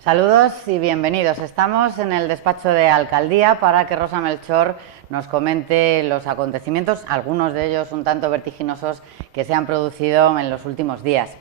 Saludos y bienvenidos. Estamos en el despacho de Alcaldía para que Rosa Melchor nos comente los acontecimientos, algunos de ellos un tanto vertiginosos, que se han producido en los últimos días.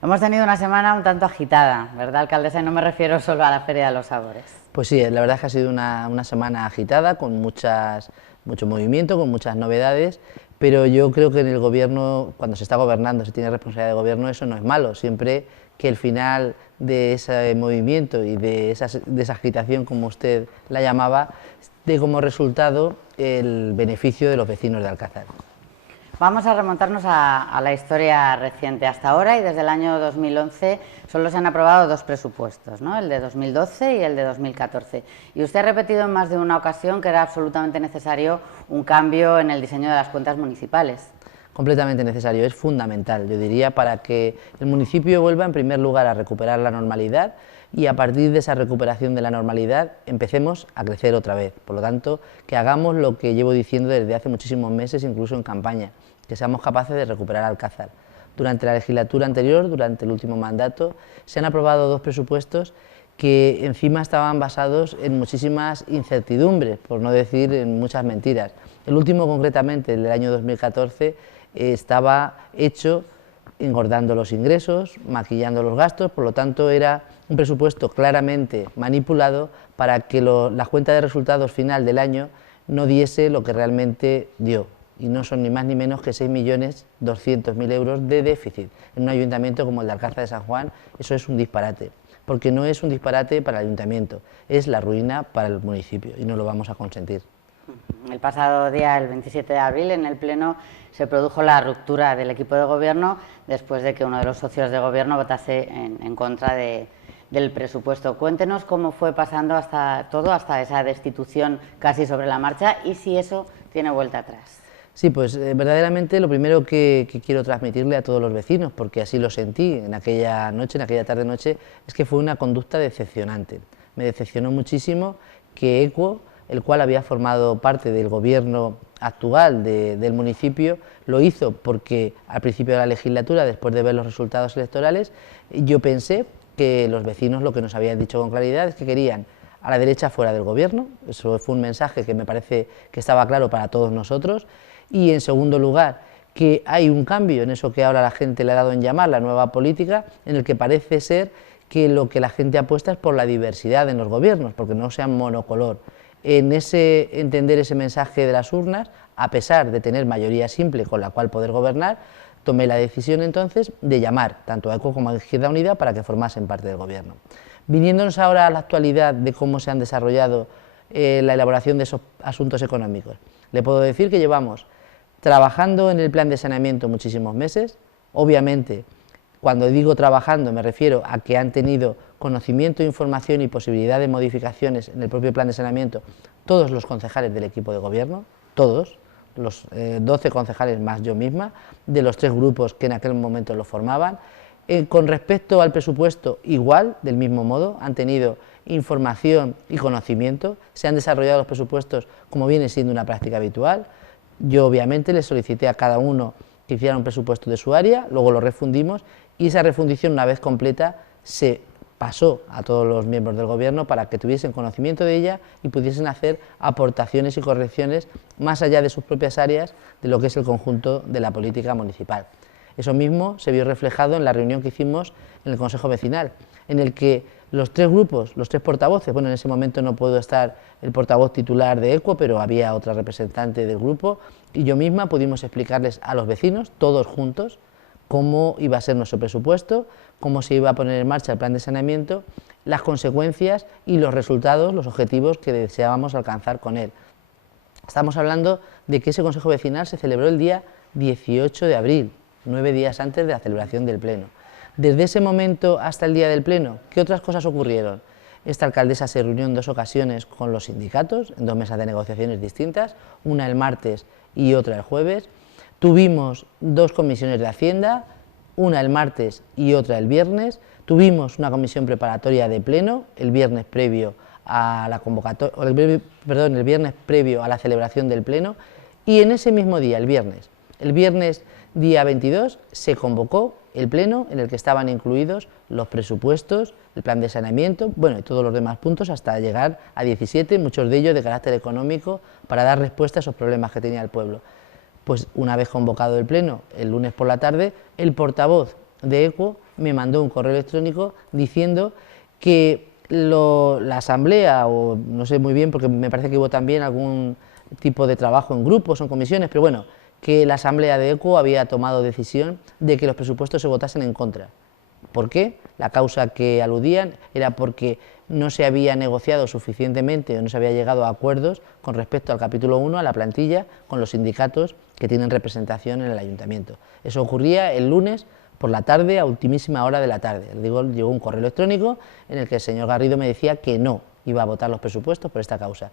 Hemos tenido una semana un tanto agitada, ¿verdad, alcaldesa? Y no me refiero solo a la Feria de los Sabores. Pues sí, la verdad es que ha sido una semana agitada, con mucho movimiento, con muchas novedades, pero yo creo que en el gobierno, cuando se está gobernando, se tiene responsabilidad de gobierno, eso no es malo, siempre que el final de ese movimiento y de esa agitación, como usted la llamaba, dé como resultado el beneficio de los vecinos de Alcázar. Vamos a remontarnos a la historia reciente. Hasta ahora y desde el año 2011 solo se han aprobado dos presupuestos, ¿no? El de 2012 y el de 2014. Y usted ha repetido en más de una ocasión que era absolutamente necesario un cambio en el diseño de las cuentas municipales. Completamente necesario, es fundamental, yo diría, para que el municipio vuelva en primer lugar a recuperar la normalidad y a partir de esa recuperación de la normalidad empecemos a crecer otra vez. Por lo tanto, que hagamos lo que llevo diciendo desde hace muchísimos meses, incluso en campaña, que seamos capaces de recuperar Alcázar. Durante la legislatura anterior, durante el último mandato, se han aprobado dos presupuestos que encima estaban basados en muchísimas incertidumbres, por no decir en muchas mentiras. El último, concretamente, el del año 2014, estaba hecho engordando los ingresos, maquillando los gastos, por lo tanto era un presupuesto claramente manipulado para que la cuenta de resultados final del año no diese lo que realmente dio, y no son ni más ni menos que 6.200.000 euros de déficit. En un ayuntamiento como el de Alcázar de San Juan, eso es un disparate, porque no es un disparate para el ayuntamiento, es la ruina para el municipio y no lo vamos a consentir. El pasado día, el 27 de abril, en el Pleno se produjo la ruptura del equipo de gobierno después de que uno de los socios de gobierno votase en contra del presupuesto. Cuéntenos cómo fue pasando hasta esa destitución casi sobre la marcha y si eso tiene vuelta atrás. Sí, pues verdaderamente lo primero que quiero transmitirle a todos los vecinos, porque así lo sentí en aquella noche, en aquella tarde-noche, es que fue una conducta decepcionante. Me decepcionó muchísimo que ECUO, el cual había formado parte del gobierno actual del municipio, lo hizo porque al principio de la legislatura, después de ver los resultados electorales, yo pensé que los vecinos lo que nos habían dicho con claridad es que querían a la derecha fuera del gobierno. Eso fue un mensaje que me parece que estaba claro para todos nosotros. Y en segundo lugar, que hay un cambio en eso que ahora la gente le ha dado en llamar la nueva política, en el que parece ser que lo que la gente apuesta es por la diversidad en los gobiernos, porque no sean monocolor. En ese entender ese mensaje de las urnas, a pesar de tener mayoría simple con la cual poder gobernar, tomé la decisión entonces de llamar tanto a ECO como a Izquierda Unida para que formasen parte del gobierno. Viniéndonos ahora a la actualidad de cómo se han desarrollado la elaboración de esos asuntos económicos, le puedo decir que llevamos trabajando en el plan de saneamiento muchísimos meses. Obviamente, cuando digo trabajando me refiero a que han tenido conocimiento, información y posibilidad de modificaciones en el propio plan de saneamiento todos los concejales del equipo de gobierno, todos, los 12 concejales más yo misma, de los 3 grupos que en aquel momento lo formaban. Con respecto al presupuesto, igual, del mismo modo, han tenido información y conocimiento, se han desarrollado los presupuestos como viene siendo una práctica habitual. Yo obviamente les solicité a cada uno que hiciera un presupuesto de su área, luego lo refundimos y esa refundición, una vez completa, se pasó a todos los miembros del gobierno para que tuviesen conocimiento de ella y pudiesen hacer aportaciones y correcciones más allá de sus propias áreas de lo que es el conjunto de la política municipal. Eso mismo se vio reflejado en la reunión que hicimos en el Consejo Vecinal, en el que los 3 grupos, los 3 portavoces, bueno, en ese momento no pudo estar el portavoz titular de ECUO, pero había otra representante del grupo, y yo misma pudimos explicarles a los vecinos, todos juntos, cómo iba a ser nuestro presupuesto, cómo se iba a poner en marcha el plan de saneamiento, las consecuencias y los resultados, los objetivos que deseábamos alcanzar con él. Estamos hablando de que ese Consejo Vecinal se celebró el día 18 de abril, 9 días antes de la celebración del Pleno. Desde ese momento hasta el día del Pleno, ¿qué otras cosas ocurrieron? Esta alcaldesa se reunió en 2 ocasiones con los sindicatos, en 2 mesas de negociaciones distintas, una el martes y otra el jueves. Tuvimos 2 comisiones de Hacienda, una el martes y otra el viernes. Tuvimos una comisión preparatoria de Pleno el viernes previo a la convocatoria, el viernes previo a la celebración del Pleno, y en ese mismo día, el viernes, El viernes día 22 se convocó el pleno en el que estaban incluidos los presupuestos, el plan de saneamiento, bueno, y todos los demás puntos hasta llegar a 17, muchos de ellos de carácter económico, para dar respuesta a esos problemas que tenía el pueblo. Pues una vez convocado el pleno, el lunes por la tarde, el portavoz de EQUO me mandó un correo electrónico diciendo que la asamblea, o no sé muy bien, porque me parece que hubo también algún tipo de trabajo en grupos o en comisiones, pero bueno, que la asamblea de EQUO había tomado decisión de que los presupuestos se votasen en contra. ¿Por qué? La causa que aludían era porque no se había negociado suficientemente o no se había llegado a acuerdos con respecto al capítulo 1, a la plantilla, con los sindicatos que tienen representación en el ayuntamiento. Eso ocurría el lunes por la tarde, a ultimísima hora de la tarde. Digo, llegó un correo electrónico en el que el señor Garrido me decía que no iba a votar los presupuestos por esta causa.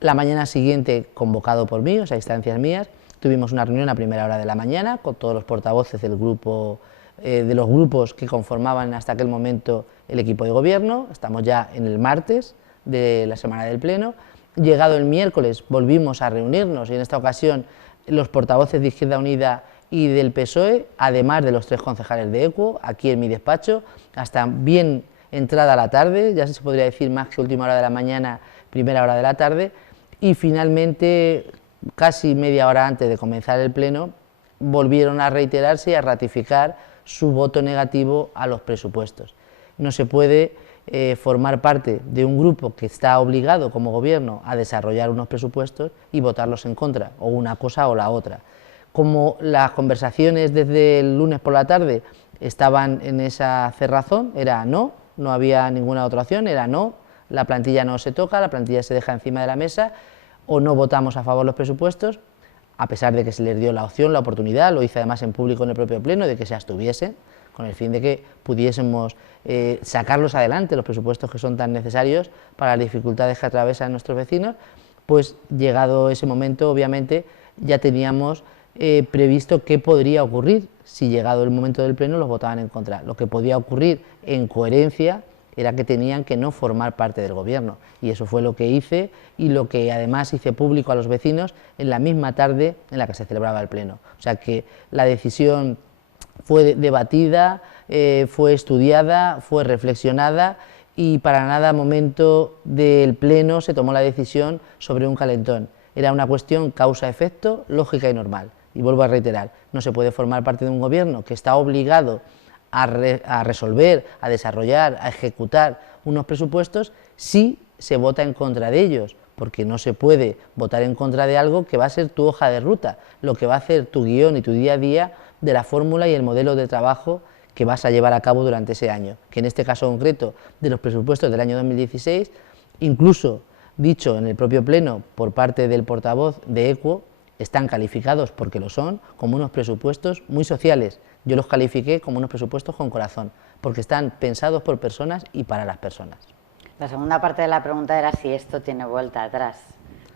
La mañana siguiente, convocado por mí, o sea, a instancias mías, tuvimos una reunión a primera hora de la mañana con todos los portavoces del grupo, de los grupos que conformaban hasta aquel momento el equipo de gobierno. Estamos ya en el martes de la semana del pleno. Llegado el miércoles volvimos a reunirnos y en esta ocasión los portavoces de Izquierda Unida y del PSOE, además de los 3 concejales de EQUO, aquí en mi despacho, hasta bien entrada la tarde, ya se podría decir más que última hora de la mañana, primera hora de la tarde, y finalmente, casi media hora antes de comenzar el pleno, volvieron a reiterarse y a ratificar su voto negativo a los presupuestos. No se puede formar parte de un grupo que está obligado como gobierno a desarrollar unos presupuestos y votarlos en contra, o una cosa o la otra. Como las conversaciones desde el lunes por la tarde estaban en esa cerrazón, era no, no había ninguna otra opción, era no, la plantilla no se toca, la plantilla se deja encima de la mesa, o no votamos a favor los presupuestos, a pesar de que se les dio la opción, la oportunidad, lo hice además en público en el propio pleno, de que se abstuviesen, con el fin de que pudiésemos sacarlos adelante, los presupuestos que son tan necesarios para las dificultades que atravesan nuestros vecinos. Pues llegado ese momento, obviamente, ya teníamos previsto qué podría ocurrir si llegado el momento del pleno los votaban en contra. Lo que podía ocurrir en coherencia era que tenían que no formar parte del gobierno, y eso fue lo que hice y lo que además hice público a los vecinos en la misma tarde en la que se celebraba el pleno. O sea que la decisión fue debatida, fue estudiada, fue reflexionada, y para nada momento del pleno se tomó la decisión sobre un calentón. Era una cuestión causa-efecto, lógica y normal. Y vuelvo a reiterar, no se puede formar parte de un gobierno que está obligado a resolver, a desarrollar, a ejecutar unos presupuestos si se vota en contra de ellos, porque no se puede votar en contra de algo que va a ser tu hoja de ruta, lo que va a hacer tu guión y tu día a día de la fórmula y el modelo de trabajo que vas a llevar a cabo durante ese año, que en este caso concreto de los presupuestos del año 2016, incluso dicho en el propio pleno por parte del portavoz de EQUO, están calificados, porque lo son, como unos presupuestos muy sociales. Yo los califiqué como unos presupuestos con corazón, porque están pensados por personas y para las personas. La segunda parte de la pregunta era si esto tiene vuelta atrás,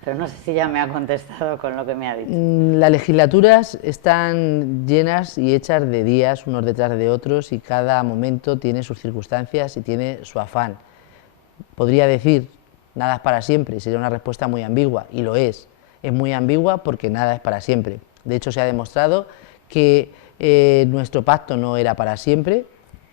pero no sé si ya me ha contestado con lo que me ha dicho. Las legislaturas están llenas y hechas de días unos detrás de otros, y cada momento tiene sus circunstancias y tiene su afán. Podría decir, nada es para siempre, sería una respuesta muy ambigua, y lo es. Es muy ambigua porque nada es para siempre. De hecho, se ha demostrado que nuestro pacto no era para siempre,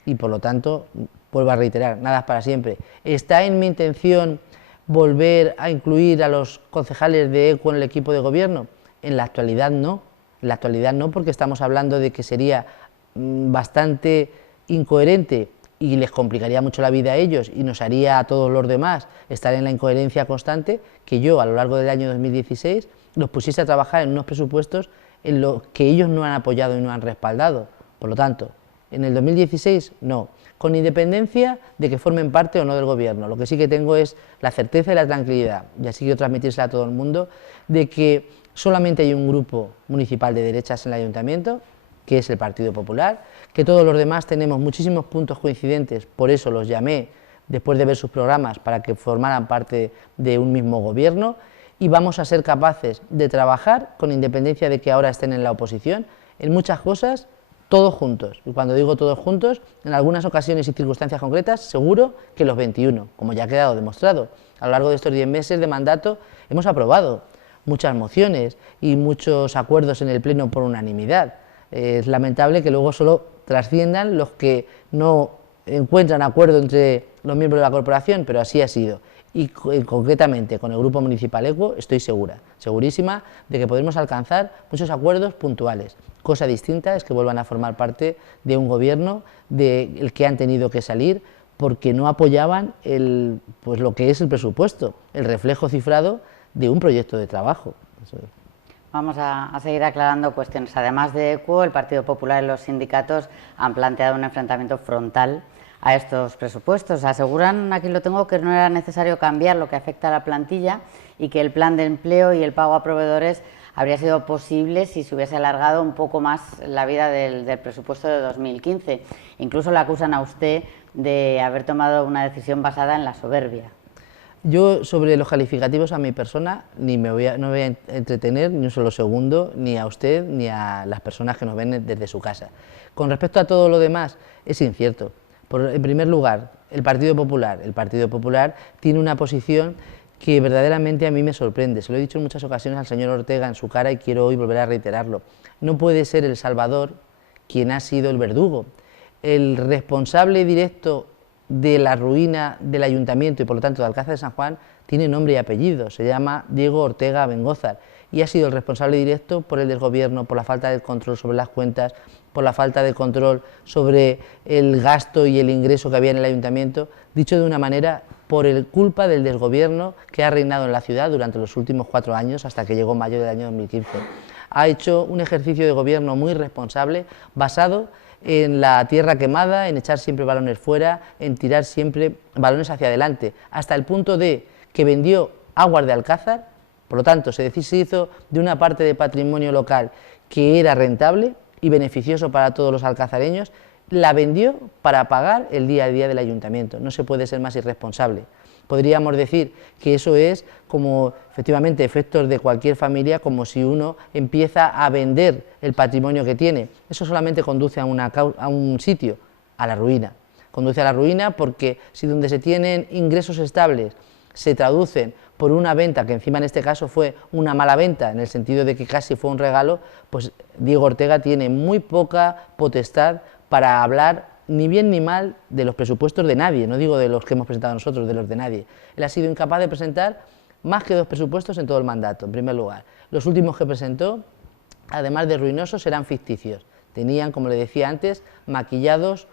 y por lo tanto, vuelvo a reiterar, nada es para siempre. ¿Está en mi intención volver a incluir a los concejales de EQUO en el equipo de gobierno? En la actualidad no. En la actualidad no, porque estamos hablando de que sería bastante incoherente y les complicaría mucho la vida a ellos y nos haría a todos los demás estar en la incoherencia constante, que yo a lo largo del año 2016 los pusiese a trabajar en unos presupuestos en los que ellos no han apoyado y no han respaldado. Por lo tanto, en el 2016 no, con independencia de que formen parte o no del gobierno. Lo que sí que tengo es la certeza y la tranquilidad, y así quiero transmitírsela a todo el mundo, de que solamente hay un grupo municipal de derechas en el ayuntamiento, que es el Partido Popular, que todos los demás tenemos muchísimos puntos coincidentes, por eso los llamé después de ver sus programas para que formaran parte de un mismo gobierno, y vamos a ser capaces de trabajar, con independencia de que ahora estén en la oposición, en muchas cosas, todos juntos. Y cuando digo todos juntos, en algunas ocasiones y circunstancias concretas, seguro que los 21, como ya ha quedado demostrado. A lo largo de estos 10 meses de mandato hemos aprobado muchas mociones y muchos acuerdos en el Pleno por unanimidad. Es lamentable que luego solo trasciendan los que no encuentran acuerdo entre los miembros de la corporación, pero así ha sido. Y concretamente con el Grupo Municipal Equo estoy segurísima de que podremos alcanzar muchos acuerdos puntuales. Cosa distinta es que vuelvan a formar parte de un gobierno del que han tenido que salir porque no apoyaban pues lo que es el presupuesto, el reflejo cifrado de un proyecto de trabajo. Vamos a seguir aclarando cuestiones. Además de Equo, el Partido Popular y los sindicatos han planteado un enfrentamiento frontal a estos presupuestos. Aseguran, aquí lo tengo, que no era necesario cambiar lo que afecta a la plantilla y que el plan de empleo y el pago a proveedores habría sido posible si se hubiese alargado un poco más la vida del presupuesto de 2015. Incluso le acusan a usted de haber tomado una decisión basada en la soberbia. Yo sobre los calificativos a mi persona no voy a entretener ni un solo segundo, ni a usted ni a las personas que nos ven desde su casa. Con respecto a todo lo demás, es incierto. En primer lugar, el Partido Popular tiene una posición que verdaderamente a mí me sorprende. Se lo he dicho en muchas ocasiones al señor Ortega en su cara y quiero hoy volver a reiterarlo. No puede ser El Salvador quien ha sido el verdugo. El responsable directo de la ruina del ayuntamiento y por lo tanto de Alcázar de San Juan tiene nombre y apellido, se llama Diego Ortega Bengózar y ha sido el responsable directo por el desgobierno, por la falta de control sobre las cuentas, por la falta de control sobre el gasto y el ingreso que había en el ayuntamiento, dicho de una manera, por culpa del desgobierno que ha reinado en la ciudad durante los últimos 4 años hasta que llegó mayo del año 2015. Ha hecho un ejercicio de gobierno muy responsable basado en la tierra quemada, en echar siempre balones fuera, en tirar siempre balones hacia adelante, hasta el punto de que vendió Aguas de Alcázar, por lo tanto se deshizo de una parte de patrimonio local que era rentable y beneficioso para todos los alcazareños, la vendió para pagar el día a día del ayuntamiento. No se puede ser más irresponsable. Podríamos decir que eso es como, efectivamente, efectos de cualquier familia, como si uno empieza a vender el patrimonio que tiene. Eso solamente conduce a un sitio, a la ruina. Conduce a la ruina porque si donde se tienen ingresos estables se traducen por una venta, que encima en este caso fue una mala venta, en el sentido de que casi fue un regalo, pues Diego Ortega tiene muy poca potestad para hablar ni bien ni mal de los presupuestos de nadie, no digo de los que hemos presentado nosotros, de los de nadie. Él ha sido incapaz de presentar más que 2 presupuestos en todo el mandato, en primer lugar. Los últimos que presentó, además de ruinosos, eran ficticios. Tenían, como le decía antes, maquillados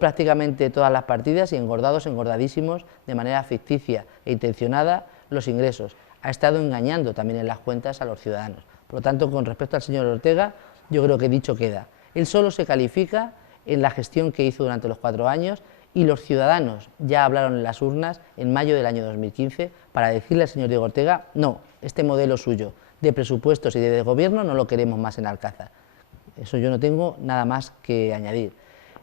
prácticamente todas las partidas y engordadísimos, de manera ficticia e intencionada, los ingresos. Ha estado engañando también en las cuentas a los ciudadanos. Por lo tanto, con respecto al señor Ortega, yo creo que dicho queda. Él solo se califica en la gestión que hizo durante los 4 años y los ciudadanos ya hablaron en las urnas en mayo del año 2015 para decirle al señor Diego Ortega, no, este modelo suyo de presupuestos y de gobierno no lo queremos más en Alcázar. Eso yo no tengo nada más que añadir.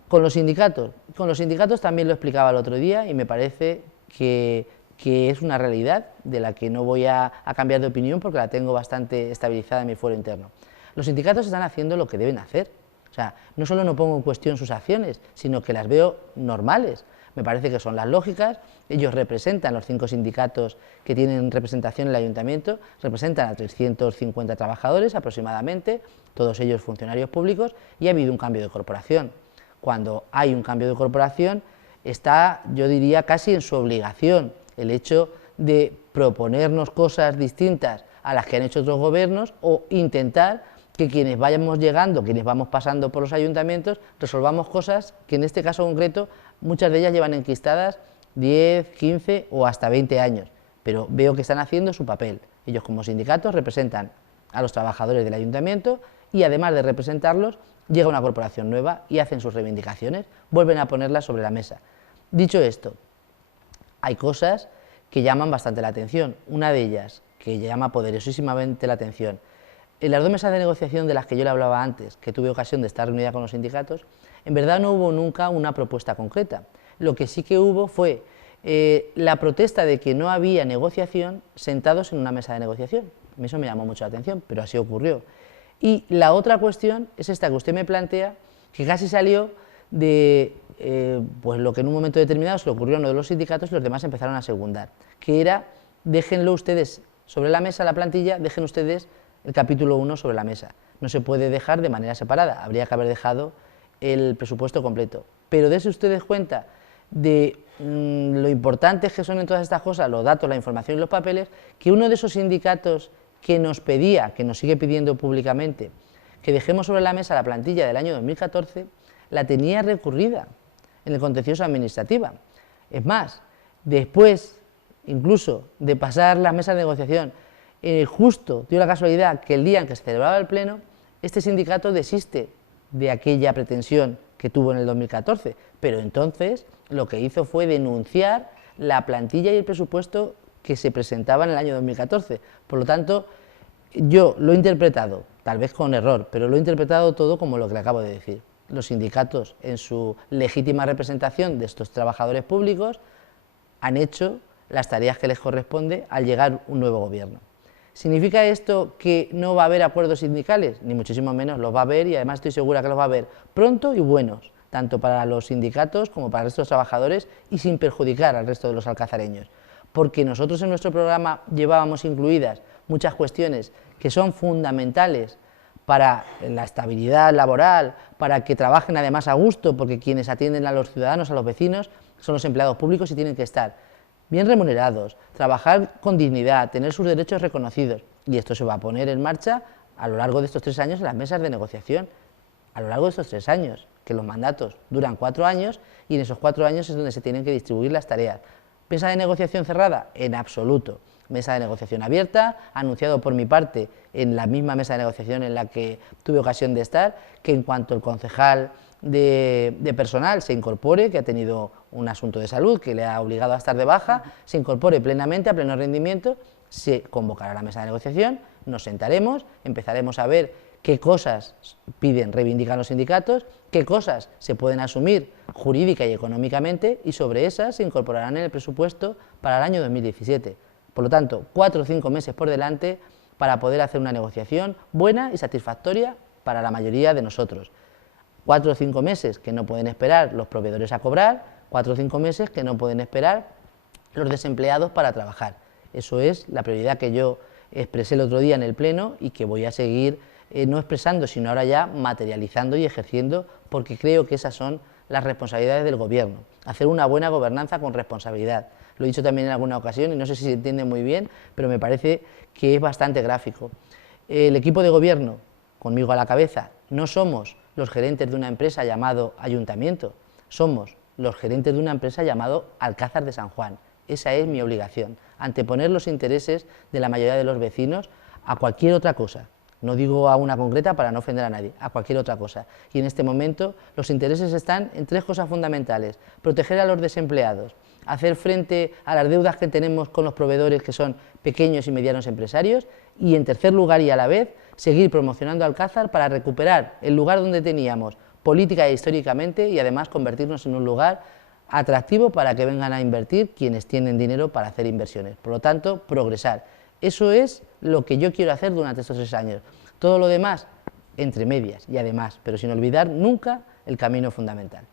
Con los sindicatos también lo explicaba el otro día y me parece que es una realidad de la que no voy a cambiar de opinión porque la tengo bastante estabilizada en mi fuero interno. Los sindicatos están haciendo lo que deben hacer. O sea, no solo no pongo en cuestión sus acciones, sino que las veo normales. Me parece que son las lógicas. Ellos representan, los 5 sindicatos que tienen representación en el ayuntamiento, representan a 350 trabajadores aproximadamente, todos ellos funcionarios públicos, y ha habido un cambio de corporación. Cuando hay un cambio de corporación, está, yo diría, casi en su obligación el hecho de proponernos cosas distintas a las que han hecho otros gobiernos o intentar que quienes vayamos llegando, quienes vamos pasando por los ayuntamientos, resolvamos cosas que en este caso concreto muchas de ellas llevan enquistadas 10, 15 o hasta 20 años, pero veo que están haciendo su papel. Ellos como sindicatos representan a los trabajadores del ayuntamiento y además de representarlos, llega una corporación nueva y hacen sus reivindicaciones, vuelven a ponerlas sobre la mesa. Dicho esto, hay cosas que llaman bastante la atención. Una de ellas, que llama poderosísimamente la atención, en las 2 mesas de negociación de las que yo le hablaba antes, que tuve ocasión de estar reunida con los sindicatos, en verdad no hubo nunca una propuesta concreta. Lo que sí que hubo fue la protesta de que no había negociación sentados en una mesa de negociación. A mí eso me llamó mucho la atención, pero así ocurrió. Y la otra cuestión es esta que usted me plantea, que casi salió de pues lo que en un momento determinado se le ocurrió a uno de los sindicatos y los demás empezaron a secundar, que era, déjenlo ustedes sobre la mesa la plantilla, dejen ustedes el capítulo 1 sobre la mesa. No se puede dejar de manera separada, habría que haber dejado el presupuesto completo. Pero dense ustedes cuenta de lo importantes que son en todas estas cosas, los datos, la información y los papeles, que uno de esos sindicatos que nos pedía, que nos sigue pidiendo públicamente, que dejemos sobre la mesa la plantilla del año 2014, la tenía recurrida en el contencioso administrativa. Es más, después incluso de pasar las mesas de negociación, justo dio la casualidad que el día en que se celebraba el pleno, este sindicato desiste de aquella pretensión que tuvo en el 2014, pero entonces lo que hizo fue denunciar la plantilla y el presupuesto que se presentaba en el año 2014. Por lo tanto, yo lo he interpretado, tal vez con error, pero lo he interpretado todo como lo que le acabo de decir. Los sindicatos, en su legítima representación de estos trabajadores públicos, han hecho las tareas que les corresponde al llegar un nuevo gobierno. ¿Significa esto que no va a haber acuerdos sindicales? Ni muchísimo menos, los va a haber, y además estoy segura que los va a haber pronto y buenos, tanto para los sindicatos como para el resto de los trabajadores, y sin perjudicar al resto de los alcazareños. Porque nosotros en nuestro programa llevábamos incluidas muchas cuestiones que son fundamentales para la estabilidad laboral, para que trabajen además a gusto, porque quienes atienden a los ciudadanos, a los vecinos, son los empleados públicos y tienen que estar bien remunerados, trabajar con dignidad, tener sus derechos reconocidos. Y esto se va a poner en marcha a lo largo de estos 3 años en las mesas de negociación, a lo largo de estos 3 años, que los mandatos duran 4 años y en esos 4 años es donde se tienen que distribuir las tareas. ¿Mesa de negociación cerrada? En absoluto. Mesa de negociación abierta, anunciado por mi parte en la misma mesa de negociación en la que tuve ocasión de estar, que en cuanto el concejal de personal se incorpore, que ha tenido un asunto de salud que le ha obligado a estar de baja, se incorpore plenamente, a pleno rendimiento, se convocará la mesa de negociación, nos sentaremos, empezaremos a ver qué cosas piden, reivindican los sindicatos, qué cosas se pueden asumir jurídica y económicamente, y sobre esas se incorporarán en el presupuesto para el año 2017. Por lo tanto, 4 o 5 meses por delante para poder hacer una negociación buena y satisfactoria para la mayoría de nosotros. 4 o 5 meses que no pueden esperar los proveedores a cobrar, 4 o 5 meses que no pueden esperar los desempleados para trabajar. Eso es la prioridad que yo expresé el otro día en el Pleno y que voy a seguir no expresando, sino ahora ya materializando y ejerciendo, porque creo que esas son las responsabilidades del Gobierno, hacer una buena gobernanza con responsabilidad. Lo he dicho también en alguna ocasión y no sé si se entiende muy bien, pero me parece que es bastante gráfico. El equipo de Gobierno, conmigo a la cabeza, no somos los gerentes de una empresa llamado Ayuntamiento, somos los gerentes de una empresa llamado Alcázar de San Juan. Esa es mi obligación, anteponer los intereses de la mayoría de los vecinos a cualquier otra cosa. No digo a una concreta para no ofender a nadie, a cualquier otra cosa. Y en este momento los intereses están en 3 cosas fundamentales: proteger a los desempleados, hacer frente a las deudas que tenemos con los proveedores que son pequeños y medianos empresarios, y en tercer lugar y a la vez seguir promocionando Alcázar para recuperar el lugar donde teníamos política e históricamente, y además convertirnos en un lugar atractivo para que vengan a invertir quienes tienen dinero para hacer inversiones. Por lo tanto, progresar. Eso es lo que yo quiero hacer durante estos 3 años. Todo lo demás, entre medias y además, pero sin olvidar nunca el camino fundamental.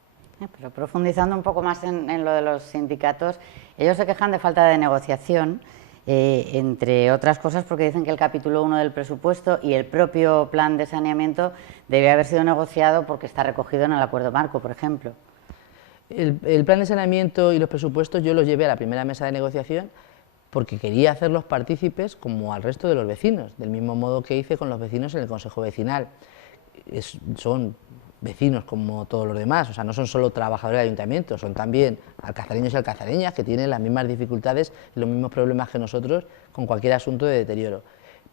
Pero profundizando un poco más en lo de los sindicatos, ellos se quejan de falta de negociación, entre otras cosas porque dicen que el capítulo 1 del presupuesto y el propio plan de saneamiento debe haber sido negociado porque está recogido en el acuerdo marco, por ejemplo. El plan de saneamiento y los presupuestos yo los llevé a la primera mesa de negociación porque quería hacerlos partícipes como al resto de los vecinos, del mismo modo que hice con los vecinos en el Consejo Vecinal. Son vecinos como todos los demás, o sea, no son solo trabajadores del ayuntamiento, son también alcazareños y alcazareñas que tienen las mismas dificultades y los mismos problemas que nosotros con cualquier asunto de deterioro.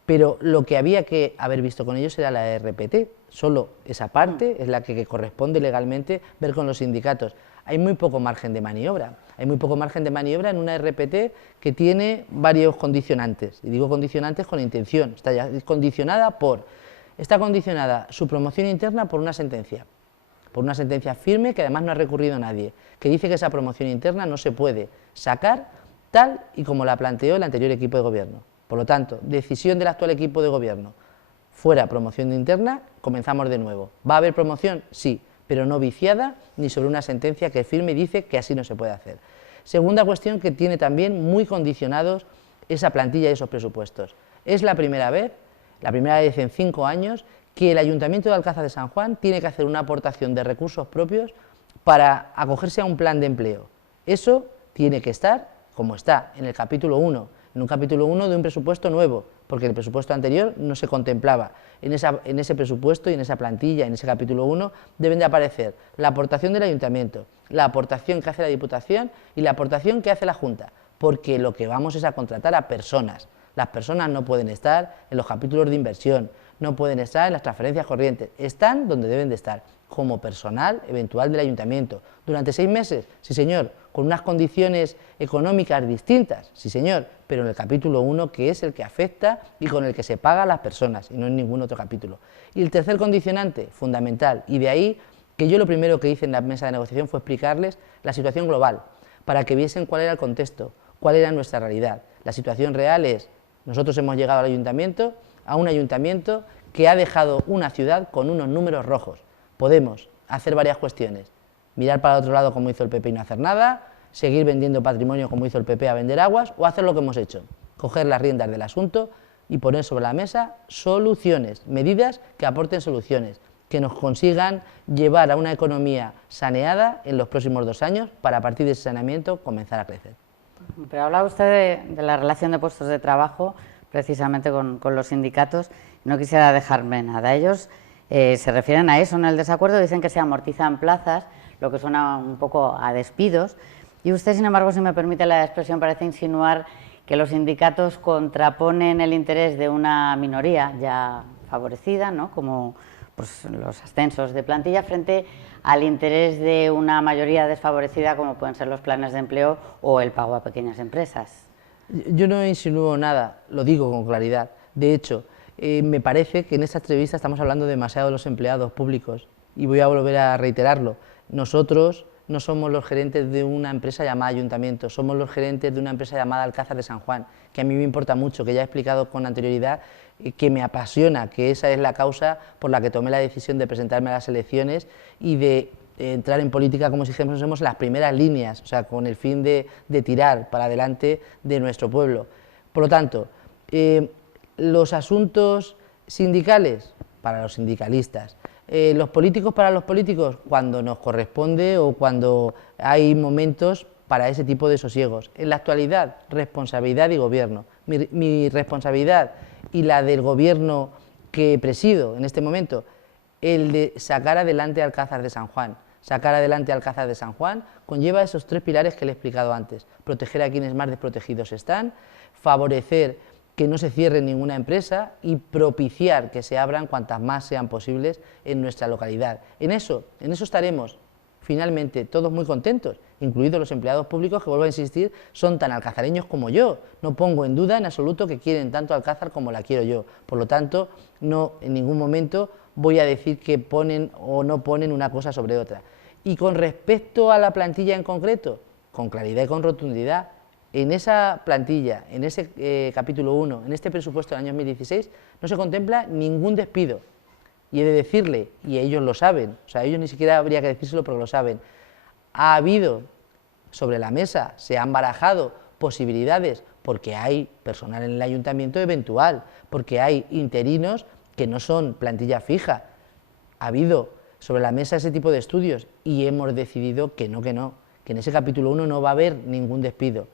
Pero lo que había que haber visto con ellos era la RPT, solo esa parte es la que corresponde legalmente ver con los sindicatos. Hay muy poco margen de maniobra, hay muy poco margen de maniobra en una RPT que tiene varios condicionantes, y digo condicionantes con intención, está ya condicionada está condicionada su promoción interna por una sentencia firme que además no ha recurrido a nadie, que dice que esa promoción interna no se puede sacar tal y como la planteó el anterior equipo de gobierno. Por lo tanto, decisión del actual equipo de gobierno, fuera promoción interna, comenzamos de nuevo. ¿Va a haber promoción? Sí, pero no viciada ni sobre una sentencia que firme y dice que así no se puede hacer. Segunda cuestión que tiene también muy condicionados esa plantilla y esos presupuestos. Es la primera vez en 5 años, que el Ayuntamiento de Alcázar de San Juan tiene que hacer una aportación de recursos propios para acogerse a un plan de empleo. Eso tiene que estar, como está, en el capítulo 1, en un capítulo 1 de un presupuesto nuevo, porque el presupuesto anterior no se contemplaba. En ese presupuesto y en esa plantilla, en ese capítulo 1, deben de aparecer la aportación del Ayuntamiento, la aportación que hace la Diputación y la aportación que hace la Junta, porque lo que vamos es a contratar a personas. Las personas no pueden estar en los capítulos de inversión, no pueden estar en las transferencias corrientes, están donde deben de estar, como personal eventual del Ayuntamiento. ¿Durante 6 meses? Sí, señor, con unas condiciones económicas distintas, sí, señor, pero en el capítulo 1, que es el que afecta y con el que se paga a las personas, y no en ningún otro capítulo. Y el tercer condicionante, fundamental, y de ahí que yo lo primero que hice en la mesa de negociación fue explicarles la situación global, para que viesen cuál era el contexto, cuál era nuestra realidad. La situación real es, nosotros hemos llegado al ayuntamiento, a un ayuntamiento que ha dejado una ciudad con unos números rojos. Podemos hacer varias cuestiones, mirar para otro lado como hizo el PP y no hacer nada, seguir vendiendo patrimonio como hizo el PP a vender aguas, o hacer lo que hemos hecho, coger las riendas del asunto y poner sobre la mesa soluciones, medidas que aporten soluciones, que nos consigan llevar a una economía saneada en los próximos 2 años para a partir de ese saneamiento comenzar a crecer. Pero hablaba usted de la relación de puestos de trabajo precisamente con los sindicatos. No quisiera dejarme nada. Ellos se refieren a eso en el desacuerdo, dicen que se amortizan plazas, lo que suena un poco a despidos. Y usted, sin embargo, si me permite la expresión, parece insinuar que los sindicatos contraponen el interés de una minoría ya favorecida, ¿no?, como pues, los ascensos de plantilla, frente al interés de una mayoría desfavorecida, como pueden ser los planes de empleo o el pago a pequeñas empresas. Yo no insinúo nada, lo digo con claridad. De hecho, me parece que en esta entrevista estamos hablando demasiado de los empleados públicos y voy a volver a reiterarlo. Nosotros no somos los gerentes de una empresa llamada Ayuntamiento, somos los gerentes de una empresa llamada Alcázar de San Juan, que a mí me importa mucho, que ya he explicado con anterioridad, que me apasiona, que esa es la causa por la que tomé la decisión de presentarme a las elecciones y de entrar en política como si fuésemos las primeras líneas, o sea, con el fin de tirar para adelante de nuestro pueblo. Por lo tanto, los asuntos sindicales para los sindicalistas, los políticos para los políticos cuando nos corresponde o cuando hay momentos para ese tipo de sosiegos. En la actualidad, responsabilidad y gobierno. Mi responsabilidad y la del gobierno que presido en este momento, el de sacar adelante Alcázar de San Juan. Sacar adelante Alcázar de San Juan conlleva esos 3 pilares que le he explicado antes. Proteger a quienes más desprotegidos están, favorecer que no se cierre ninguna empresa y propiciar que se abran cuantas más sean posibles en nuestra localidad. En eso estaremos finalmente todos muy contentos, incluidos los empleados públicos que, vuelvo a insistir, son tan alcazareños como yo. No pongo en duda en absoluto que quieren tanto Alcázar como la quiero yo. Por lo tanto, no en ningún momento voy a decir que ponen o no ponen una cosa sobre otra. Y con respecto a la plantilla en concreto, con claridad y con rotundidad, en esa plantilla, en ese capítulo 1, en este presupuesto del año 2016, no se contempla ningún despido. Y he de decirle, y ellos lo saben, o sea, ellos ni siquiera habría que decírselo porque lo saben, ha habido sobre la mesa, se han barajado posibilidades porque hay personal en el ayuntamiento eventual, porque hay interinos que no son plantilla fija. Ha habido sobre la mesa ese tipo de estudios y hemos decidido que no, que en ese capítulo 1 no va a haber ningún despido.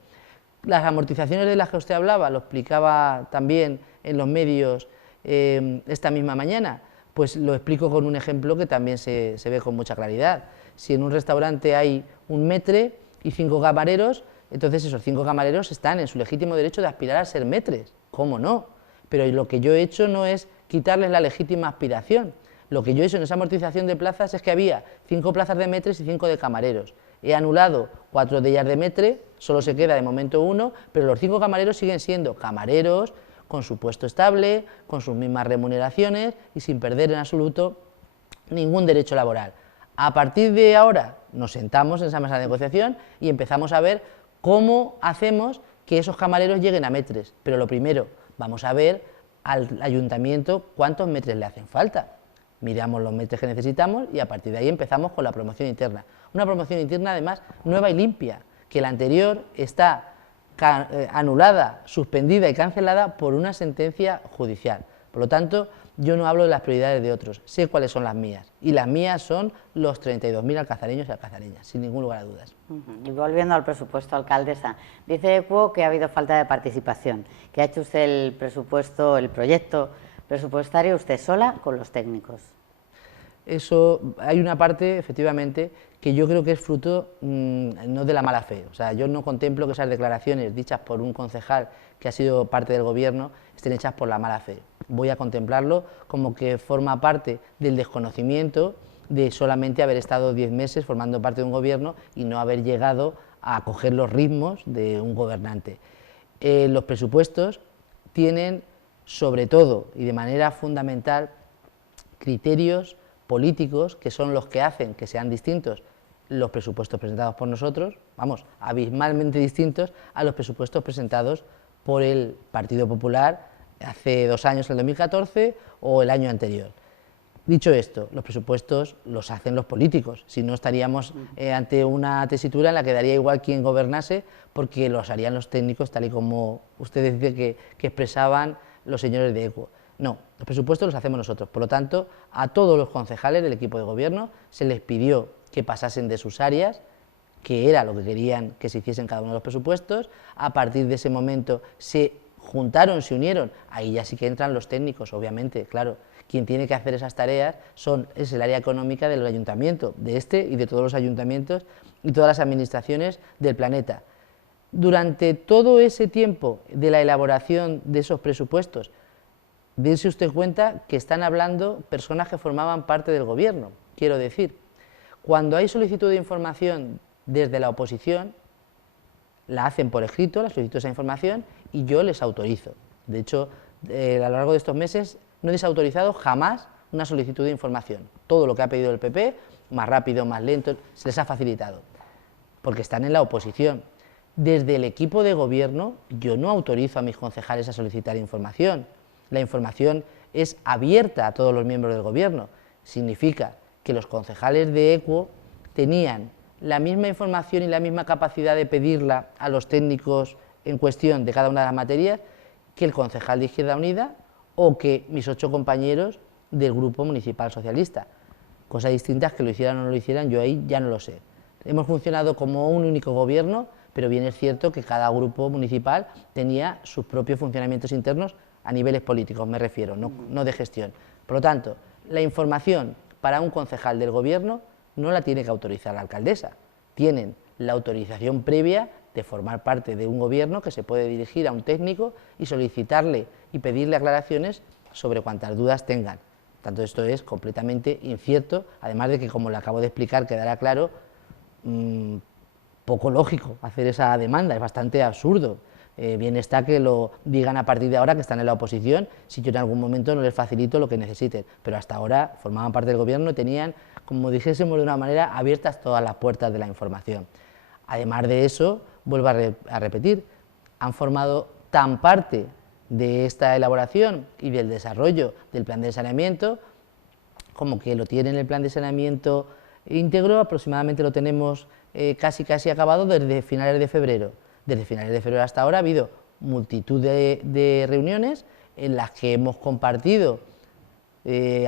Las amortizaciones de las que usted hablaba, lo explicaba también en los medios esta misma mañana, pues lo explico con un ejemplo que también se ve con mucha claridad. Si en un restaurante hay un maître y 5 camareros, entonces esos 5 camareros están en su legítimo derecho de aspirar a ser maîtres, ¿cómo no? Pero lo que yo he hecho no es quitarles la legítima aspiración. Lo que yo he hecho en esa amortización de plazas es que había 5 plazas de maîtres y 5 de camareros. He anulado 4 de ellas de maître, solo se queda de momento 1, pero los 5 camareros siguen siendo camareros, con su puesto estable, con sus mismas remuneraciones y sin perder en absoluto ningún derecho laboral. A partir de ahora nos sentamos en esa mesa de negociación y empezamos a ver cómo hacemos que esos camareros lleguen a maîtres. Pero lo primero, vamos a ver al ayuntamiento cuántos maîtres le hacen falta. Miramos los maîtres que necesitamos y a partir de ahí empezamos con la promoción interna. Una promoción interna además nueva y limpia, que la anterior está anulada, suspendida y cancelada por una sentencia judicial. Por lo tanto, yo no hablo de las prioridades de otros, sé cuáles son las mías, y las mías son los 32.000 alcazareños y alcazareñas, sin ningún lugar a dudas. Y volviendo al presupuesto, alcaldesa, dice Equo que ha habido falta de participación, que ha hecho usted el presupuesto, el proyecto presupuestario usted sola con los técnicos. Eso, hay una parte, efectivamente, que yo creo que es fruto no de la mala fe. O sea, yo no contemplo que esas declaraciones dichas por un concejal que ha sido parte del gobierno estén hechas por la mala fe. Voy a contemplarlo como que forma parte del desconocimiento de solamente haber estado 10 meses formando parte de un gobierno y no haber llegado a coger los ritmos de un gobernante. Los presupuestos tienen, sobre todo y de manera fundamental, criterios políticos que son los que hacen que sean distintos los presupuestos presentados por nosotros, vamos, abismalmente distintos a los presupuestos presentados por el Partido Popular hace 2 años, el 2014, o el año anterior. Dicho esto, los presupuestos los hacen los políticos, si no estaríamos ante una tesitura en la que daría igual quien gobernase, porque los harían los técnicos, tal y como ustedes dicen que expresaban los señores de Equo. No, los presupuestos los hacemos nosotros, por lo tanto, a todos los concejales del equipo de gobierno se les pidió que pasasen de sus áreas, que era lo que querían que se hiciesen cada uno de los presupuestos. A partir de ese momento se juntaron, se unieron, ahí ya sí que entran los técnicos, obviamente, claro. Quien tiene que hacer esas tareas es el área económica del ayuntamiento, de este y de todos los ayuntamientos y todas las administraciones del planeta. Durante todo ese tiempo de la elaboración de esos presupuestos, dése usted cuenta que están hablando personas que formaban parte del gobierno. Quiero decir, cuando hay solicitud de información desde la oposición, la hacen por escrito, la solicitud de esa información, y yo les autorizo. De hecho, a lo largo de estos meses no he desautorizado jamás una solicitud de información. Todo lo que ha pedido el PP, más rápido, más lento, se les ha facilitado, porque están en la oposición. Desde el equipo de gobierno, yo no autorizo a mis concejales a solicitar información. La información es abierta a todos los miembros del gobierno. Significa que los concejales de Equo tenían la misma información y la misma capacidad de pedirla a los técnicos en cuestión de cada una de las materias que el concejal de Izquierda Unida o que mis 8 compañeros del Grupo Municipal Socialista. Cosa distinta es que lo hicieran o no lo hicieran, yo ahí ya no lo sé. Hemos funcionado como un único gobierno, pero bien es cierto que cada grupo municipal tenía sus propios funcionamientos internos a niveles políticos, me refiero, no de gestión. Por lo tanto, la información para un concejal del gobierno no la tiene que autorizar la alcaldesa. Tienen la autorización previa de formar parte de un gobierno que se puede dirigir a un técnico y solicitarle y pedirle aclaraciones sobre cuantas dudas tengan. Tanto esto es completamente incierto, además de que, como le acabo de explicar, quedará claro, poco lógico hacer esa demanda, es bastante absurdo. Bien está que lo digan a partir de ahora que están en la oposición, si yo en algún momento no les facilito lo que necesiten, pero hasta ahora formaban parte del gobierno y tenían, como dijésemos de una manera, abiertas todas las puertas de la información. Además de eso, vuelvo a repetir, han formado tan parte de esta elaboración y del desarrollo del plan de saneamiento, como que lo tienen el plan de saneamiento íntegro, aproximadamente lo tenemos casi acabado desde finales de febrero. Desde finales de febrero hasta ahora ha habido multitud de reuniones en las que hemos compartido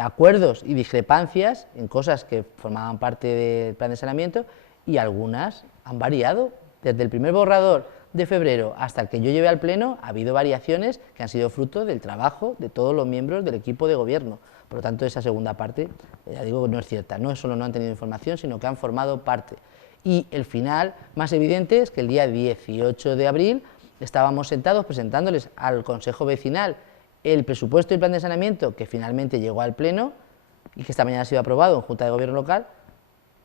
acuerdos y discrepancias en cosas que formaban parte del plan de saneamiento, y algunas han variado. Desde el primer borrador de febrero hasta el que yo llevé al Pleno ha habido variaciones que han sido fruto del trabajo de todos los miembros del equipo de gobierno. Por lo tanto, esa segunda parte, ya digo, no es cierta. No solo no han tenido información, sino que han formado parte. Y el final más evidente es que el día 18 de abril estábamos sentados presentándoles al Consejo Vecinal el presupuesto y el plan de saneamiento que finalmente llegó al Pleno y que esta mañana ha sido aprobado en Junta de Gobierno Local,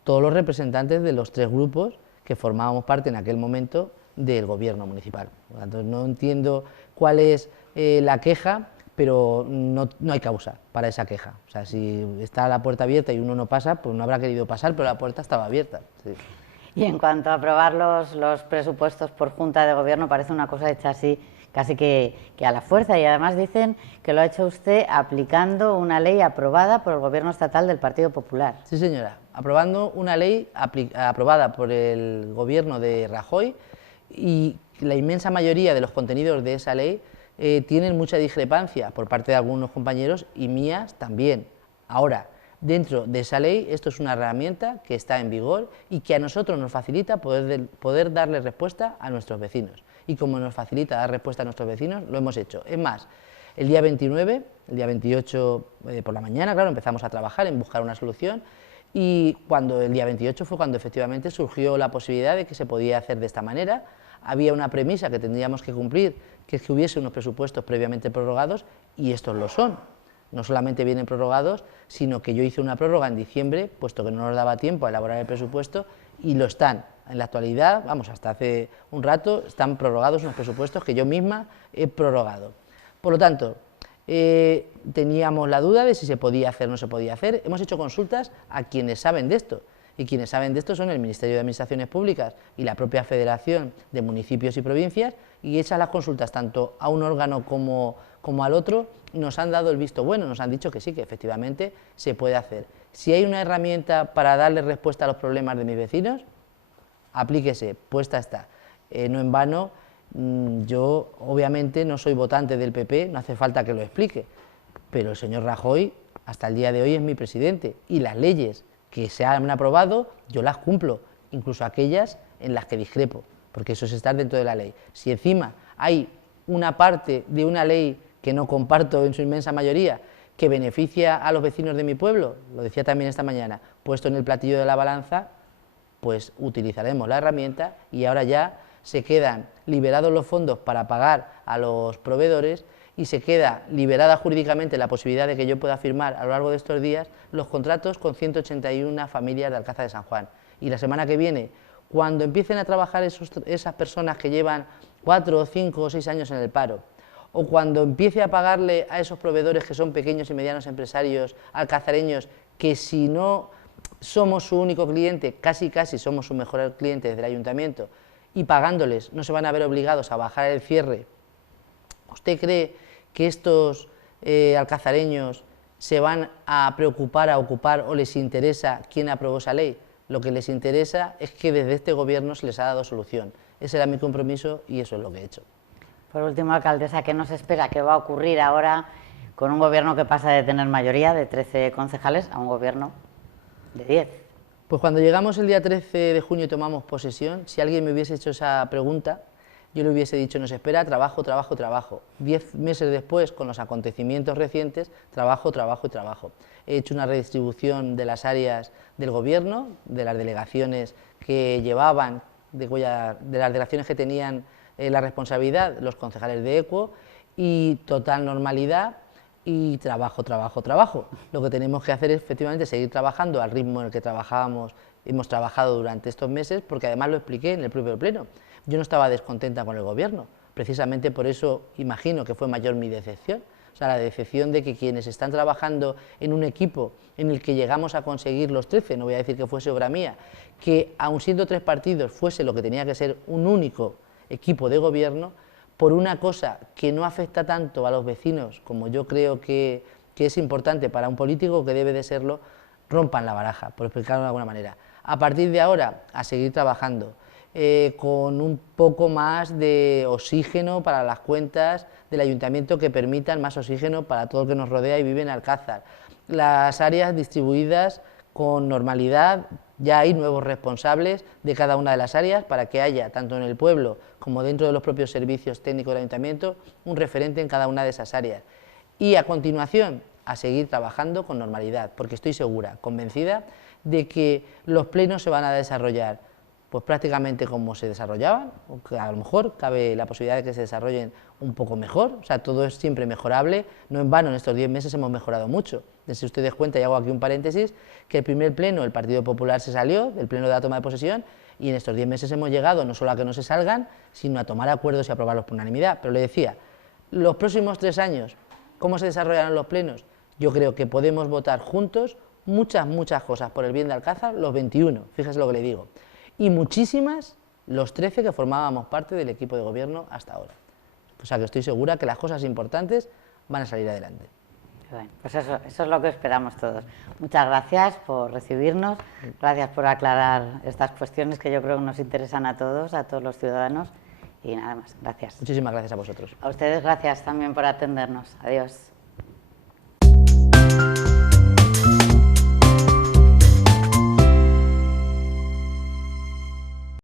todos los representantes de los 3 grupos que formábamos parte en aquel momento del Gobierno municipal. Por lo tanto, no entiendo cuál es la queja, pero no hay causa para esa queja. O sea, si está la puerta abierta y uno no pasa, pues no habrá querido pasar, pero la puerta estaba abierta. Sí. Y en cuanto a aprobar los presupuestos por Junta de Gobierno, parece una cosa hecha así casi que a la fuerza, y además dicen que lo ha hecho usted aplicando una ley aprobada por el Gobierno estatal del Partido Popular. Sí, señora, aprobando una ley aprobada por el Gobierno de Rajoy y la inmensa mayoría de los contenidos de esa ley tienen mucha discrepancia por parte de algunos compañeros y mías también. Ahora, dentro de esa ley, esto es una herramienta que está en vigor y que a nosotros nos facilita poder darle respuesta a nuestros vecinos. Y como nos facilita dar respuesta a nuestros vecinos, lo hemos hecho. Es más, el día 29, el día 28 por la mañana, claro, empezamos a trabajar en buscar una solución, y el día 28 fue cuando efectivamente surgió la posibilidad de que se podía hacer de esta manera. Había una premisa que tendríamos que cumplir, que es que hubiese unos presupuestos previamente prorrogados, y estos lo son. No solamente vienen prorrogados, sino que yo hice una prórroga en diciembre, puesto que no nos daba tiempo a elaborar el presupuesto, y lo están. En la actualidad, vamos, hasta hace un rato, están prorrogados unos presupuestos que yo misma he prorrogado. Por lo tanto, teníamos la duda de si se podía hacer o no se podía hacer. Hemos hecho consultas a quienes saben de esto, y quienes saben de esto son el Ministerio de Administraciones Públicas y la propia Federación de Municipios y Provincias, y hechas las consultas tanto a un órgano como al otro, nos han dado el visto bueno, nos han dicho que sí, que efectivamente se puede hacer. Si hay una herramienta para darle respuesta a los problemas de mis vecinos, aplíquese, puesta está. No en vano, yo obviamente no soy votante del PP, no hace falta que lo explique, pero el señor Rajoy hasta el día de hoy es mi presidente, y las leyes que se han aprobado yo las cumplo, incluso aquellas en las que discrepo, porque eso es estar dentro de la ley. Si encima hay una parte de una ley que no comparto en su inmensa mayoría, que beneficia a los vecinos de mi pueblo, lo decía también esta mañana, puesto en el platillo de la balanza, pues utilizaremos la herramienta, y ahora ya se quedan liberados los fondos para pagar a los proveedores, y se queda liberada jurídicamente la posibilidad de que yo pueda firmar a lo largo de estos días los contratos con 181 familias de Alcázar de San Juan. Y la semana que viene, cuando empiecen a trabajar esas personas que llevan 4, 5 o 6 años en el paro, o cuando empiece a pagarle a esos proveedores que son pequeños y medianos empresarios alcazareños, que si no somos su único cliente, casi somos su mejor cliente desde el ayuntamiento, y pagándoles no se van a ver obligados a bajar el cierre, ¿usted cree que estos alcazareños se van a preocupar, a ocupar, o les interesa quién aprobó esa ley? Lo que les interesa es que desde este gobierno se les ha dado solución. Ese era mi compromiso y eso es lo que he hecho. Por último, alcaldesa, ¿qué nos espera? ¿Qué va a ocurrir ahora con un gobierno que pasa de tener mayoría de 13 concejales a un gobierno de 10? Pues cuando llegamos el día 13 de junio y tomamos posesión, si alguien me hubiese hecho esa pregunta, yo le hubiese dicho: nos espera trabajo, trabajo, trabajo. 10 meses después, con los acontecimientos recientes, trabajo, trabajo y trabajo. He hecho una redistribución de las áreas del gobierno, de las delegaciones que llevaban, de las delegaciones que tenían la responsabilidad, los concejales de ECUO, y total normalidad y trabajo, trabajo, trabajo. Lo que tenemos que hacer es efectivamente seguir trabajando al ritmo en el que hemos trabajado durante estos meses, porque además lo expliqué en el propio pleno. Yo no estaba descontenta con el gobierno, precisamente por eso imagino que fue mayor mi decepción. O sea, la decepción de que quienes están trabajando en un equipo en el que llegamos a conseguir los 13, no voy a decir que fuese obra mía, que aun siendo 3 partidos fuese lo que tenía que ser un único equipo de gobierno, por una cosa que no afecta tanto a los vecinos como yo creo que es importante para un político, que debe de serlo, rompan la baraja, por explicarlo de alguna manera. A partir de ahora, a seguir trabajando, con un poco más de oxígeno para las cuentas del ayuntamiento, que permitan más oxígeno para todo el que nos rodea y vive en Alcázar. Las áreas distribuidas con normalidad, ya hay nuevos responsables de cada una de las áreas para que haya, tanto en el pueblo como dentro de los propios servicios técnicos del ayuntamiento, un referente en cada una de esas áreas. Y a continuación, a seguir trabajando con normalidad, porque estoy segura, convencida, de que los plenos se van a desarrollar pues prácticamente como se desarrollaban, o que a lo mejor cabe la posibilidad de que se desarrollen un poco mejor. O sea, todo es siempre mejorable, no en vano en estos 10 meses hemos mejorado mucho. Si ustedes cuentan, y hago aquí un paréntesis, que el primer pleno el Partido Popular se salió del pleno de la toma de posesión, y en estos 10 meses hemos llegado no solo a que no se salgan, sino a tomar acuerdos y aprobarlos por unanimidad. Pero le decía, los próximos 3 años, ¿cómo se desarrollarán los plenos? Yo creo que podemos votar juntos muchas cosas por el bien de Alcázar, los 21, fíjese lo que le digo, y muchísimas los 13 que formábamos parte del equipo de gobierno hasta ahora. O sea que estoy segura que las cosas importantes van a salir adelante. Bueno, pues eso es lo que esperamos todos. Muchas gracias por recibirnos, gracias por aclarar estas cuestiones que yo creo que nos interesan a todos los ciudadanos, Y nada más, gracias. Muchísimas gracias a vosotros. A ustedes gracias también por atendernos. Adiós.